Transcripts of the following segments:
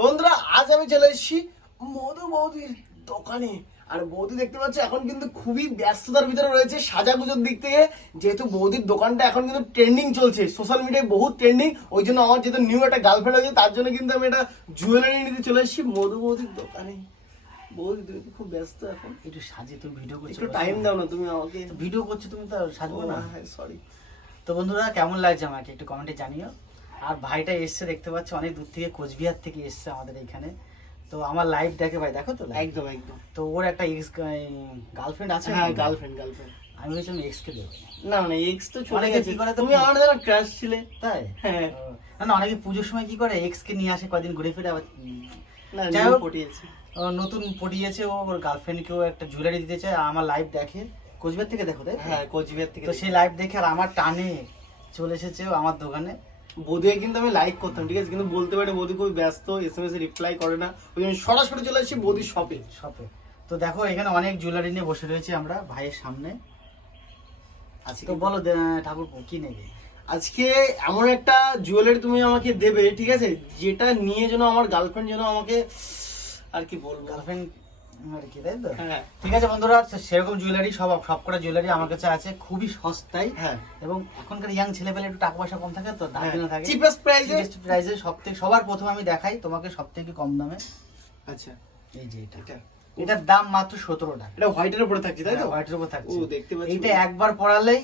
তো বন্ধুরা আজ আমি চলে এসেছি মধু বৌদির দোকানে। আর বৌদি দেখতে পাচ্ছ এখন কিন্তু খুবই ব্যস্ততার ভিতরে রয়েছে সাজাগুজোর দিক থেকে। যেহেতু বৌদির দোকানটা এখন কিন্তু ট্রেন্ডিং চলছে সোশ্যাল মিডিয়ায় বহুত ট্রেন্ডিং ওই জন্য আমার যেহেতু নিউ একটা গার্লফ্রেন্ড হয়েছে তার জন্য কিন্তু আমি এটা জুয়েলারি নিতে চলে এসেছি মধু বৌদির দোকানে। বৌদি তুমি খুব ব্যস্ত এখন। একটু তুমি ভিডিও করছ একটু টাইম দাও না তুমি আমাকে। ভিডিও করছ তুমি তো সাজবো না। সরি তো বন্ধুরা কেমন লাগছে আমাকে একটু কমেন্টে জানিও। আর ভাইটা এসছে দেখতে পাচ্ছ অনেক দূর থেকে কোচবিহার থেকে এসছে আমাদের এখানে। তো আমার লাইভ দেখে ভাই দেখো তো? একদম একদম। তো ওর একটা এক্স গার্লফ্রেন্ড আছে হ্যাঁ গার্লফ্রেন্ড গার্লফ্রেন্ড আমি বলছিলাম এক্স কে দেবো। না না এক্স তো চলে গেছে। করে তুমি আমার যেন ক্রাশ ছিলে তাই? হ্যাঁ। না না অনেকে পুজোর সময় কি করে এক্স কে নিয়ে আসে কয়দিন ঘুরে ফিরে আবার যাই হোক, নতুন পটিয়েছে ও ওর গার্লফ্রেন্ডকেও একটা জুয়েলারি দিতে চায় আর আমার লাইভ দেখে। কোচবিহার থেকে দেখো তাই হ্যাঁ কোচবিহার থেকে তো সেই লাইভ দেখে আর আমার টানে চলে এসেছে ও আমার দোকানে। বৌদিকে কিন্তু আমি লাইক করতাম ঠিক আছে? কিন্তু বলতে পারি বৌদি খুবই ব্যস্ত এস এম এস রিপ্লাই করে না। ওই জন্য সরাসরি চলে আসছি বৌদির শপে শপে তো দেখো এখানে অনেক জুয়েলারি নিয়ে বসে রয়েছি আমরা ভাইয়ের সামনে। আজকে তো বলো ঠাকুর কি নেবে? আজকে এমন একটা জুয়েলারি তুমি আমাকে দেবে ঠিক আছে? যেটা নিয়ে যেন আমার গার্লফ্রেন্ড যেন আমাকে আর কি বলব? গার্লফ্রেন্ড আর কি তাই তো? হ্যাঁ। ঠিক আছে বন্ধুরা সেরকম জুয়েলারি সব সব সবকটা জুয়েলারি আমার কাছে আছে খুবই সস্তায়। হ্যাঁ। এবং এখনকার ইয়াং ছেলেপেলে একটু টাকা পয়সা কম থাকে তো দাম কিনা থাকে। চিপেস্ট প্রাইসে প্রাইসে সব থেকে সবার প্রথম আমি দেখাই তোমাকে সব থেকে কম দামে। আচ্ছা। এই যে এটা। এটা। এটার দাম মাত্র সতেরো টাকা। এটা হোয়াইটের উপরে থাকছে তাই তো? হোয়াইটের উপর ও থাকছে দেখতে পাচ্ছি। এইটা একবার পড়ালেই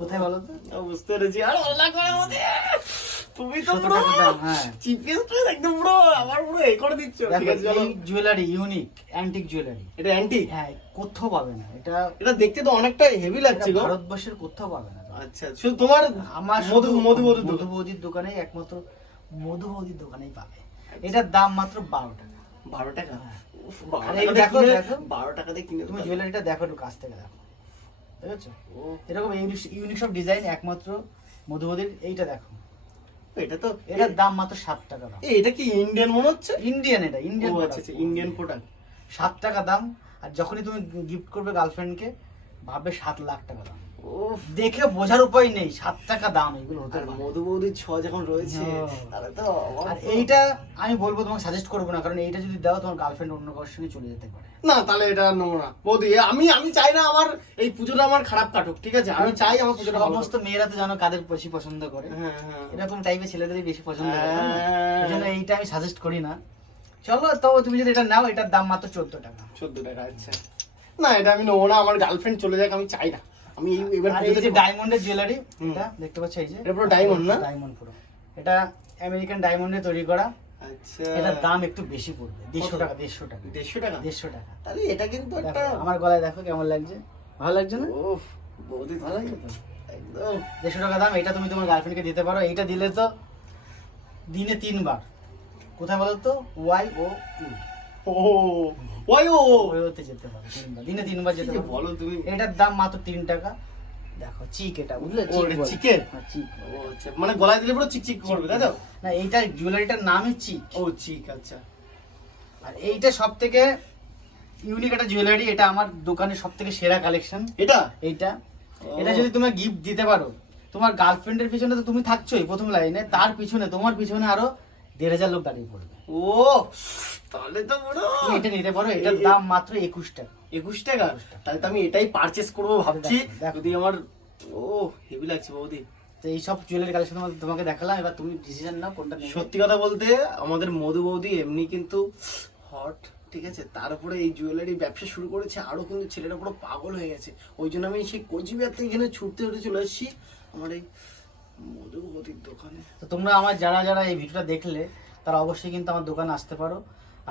কোথায় বলো তো? বুঝতে পেরেছি। আর আমাদের। তুমি তো 17 পুরো টাকা দাম, হ্যাঁ। একদম পুরো আমার পুরো এ করে দিচ্ছ। ঠিক আছে চলো। জুয়েলারি ইউনিক অ্যান্টিক জুয়েলারি এটা অ্যান্টি হ্যাঁ কোথাও পাবে না। এটা এটা দেখতে তো অনেকটা হেভি লাগছে গো। ভারতবর্ষের কোথাও পাবে না। আচ্ছা শুধু তোমার আমার মধু মধু মধু বৌদির দোকানে একমাত্র মধু বৌদির দোকানেই পাবে। এটার দাম মাত্র বারো টাকা। বারো টাকা? হ্যাঁ। দেখো, দেখো। বারো টাকা দিয়ে কিনে তুমি জুয়েলারিটা দেখো একটু কাছ থেকে দেখো। দেখেছ? ও, এরকম ইউনিক সব ডিজাইন একমাত্র মধুবতীর এইটা দেখো। এটা তো এটার দাম মাত্র সাত টাকা দাম। এটা কি ইন্ডিয়ান মনে হচ্ছে? ইন্ডিয়ান এটা ইন্ডিয়ান আচ্ছা আচ্ছা ইন্ডিয়ান প্রোডাক্ট সাত টাকা দাম আর যখনই তুমি গিফট করবে গার্লফ্রেন্ডকে ভাববে সাত লাখ টাকা দাম। দেখে বোঝার উপায় নেই সাত টাকা দাম এগুলো হতে পারে। মধু বৌদির ছ যখন রয়েছে হ্যাঁ। তাহলে তো এইটা আমি বলব তোমাকে সাজেস্ট করব না কারণ এইটা যদি দাও তোমার গার্লফ্রেন্ড অন্য কারোর সঙ্গে চলে যেতে পারে। না তাহলে এটা নেব না। বৌদি আমি আমি চাই না আমার এই পুজোটা আমার খারাপ কাটুক ঠিক আছে? আমি চাই আমার পুজোটা সমস্ত মেয়েরা তো জানো কাদের বেশি পছন্দ করে। হ্যাঁ হ্যাঁ। এরকম টাইপের ছেলেদেরই বেশি পছন্দ করে হ্যাঁ। এই জন্য এইটা আমি সাজেস্ট করি না। চলো তো তুমি যদি এটা নাও এটার দাম মাত্র চোদ্দ টাকা। চোদ্দ টাকা আচ্ছা। না এটা আমি নেব না আমার গার্লফ্রেন্ড চলে যাক আমি চাই না। আমি এবার আর এই যে ডায়মন্ডের জুয়েলারি এটা দেখতে পাচ্ছ এই যে এটা পুরো diamond না? ডায়মন্ড পুরো। এটা আমেরিকান ডায়মন্ডে তৈরি করা। আচ্ছা। এটার দাম একটু বেশি পড়বে দেড়শো? টাকা দেড়শো টাকা। দেড়শো টাকা? দেড়শো টাকা। তাহলে এটা কিন্তু একটা আমার গলায় দেখো কেমন লাগছে। ভালো লাগছে না? উফ বৌদি ভালো লাগছে তো। একদম। দেড়শো টাকা দাম এটা তুমি তোমার গার্লফ্রেন্ডকে দিতে পারো। এইটা দিলে তো দিনে তিনবার। কোথায় বলো তো? ওয়াই ও ইউ ও যেতে তিনবার দিনে তিনবার যেতে বলো তুমি। এটার দাম মাত্র তিন টাকা। দেখো চিক এটা বুঝলে? হ্যাঁ চিক আচ্ছা মানে গলায় দিলে পুরো চিকচিক করবে তাই তো? না এইটা জুয়েলারিটার নামই চিক। ও চিক আচ্ছা। আর এইটা সব থেকে ইউনিক একটা জুয়েলারি এটা আমার দোকানের সব থেকে সেরা কালেকশন এটা? এইটা। এটা যদি তুমি গিফট দিতে পারো তোমার গার্লফ্রেন্ডের পিছনে তো তুমি থাকছোই প্রথম লাইনে তার পিছনে তোমার পিছনে আরও দেড় হাজার লোক দাঁড়িয়ে পড়বে। ও তাহলে তো তুমি এটা নিতে পারো এটার দাম মাত্র একুশ টাকা। একুশ টাকা? তাহলে তো আমি এটাই পারচেস করব ভাবছি। যদি আমার ও হেভি লাগছে বৌদি। তো এইসব জুয়েলারি কালেকশন তোমাকে দেখালাম এবার তুমি ডিসিশন নাও কোনটা সত্যি কথা বলতে আমাদের মধু বৌদি এমনি কিন্তু হট ঠিক আছে? তার উপরে এই জুয়েলারি ব্যবসা শুরু করেছে আরও কিন্তু ছেলেরা পুরো পাগল হয়ে গেছে। ওই জন্য আমি সেই কোচবিহার থেকে এখানে ছুটতে ছুটে চলে এসেছি আমার এই মধু দোকানে। তো তোমরা আমার যারা যারা এই ভিডিওটা দেখলে তারা অবশ্যই কিন্তু আমার দোকানে আসতে পারো।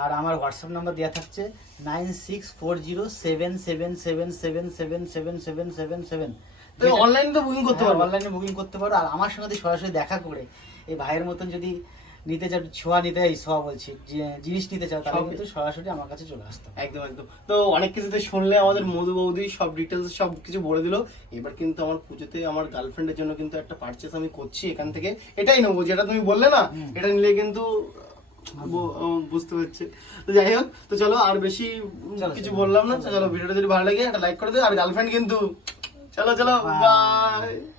আর আমার হোয়াটসঅ্যাপ নাম্বার দেওয়া থাকছে nine six four zero seven seven seven seven seven seven seven seven seven. তুমি অনলাইন তো বুকিং করতে পারো অনলাইনে বুকিং করতে পারো। আর আমার সঙ্গে সরাসরি দেখা করে এই ভাইয়ের মতন যদি নিতে চাও ছোঁয়া নিতে এই ছোঁয়া বলছি। যে- জিনিস নিতে চাও তাহলে কিন্তু সরাসরি আমার কাছে চলে আসতে। একদম একদম। তো অনেক কিছুতে শুনলে আমাদের মধু বৌদি সব ডিটেলস সব কিছু বলে দিল। এবার কিন্তু আমার পুজোতে আমার গার্লফ্রেন্ডের জন্য কিন্তু একটা পারচেস আমি করছি এখান থেকে। এটাই নেব যেটা তুমি বললে না এটা নিলে কিন্তু বুঝতে পারছে। তো যাই হোক তো চলো আর বেশি কিছু বললাম না। তো চলো ভিডিওটা যদি ভালো লাগে একটা লাইক করে দিও। আর গার্লফ্রেন্ড কিন্তু চলো চলো বাই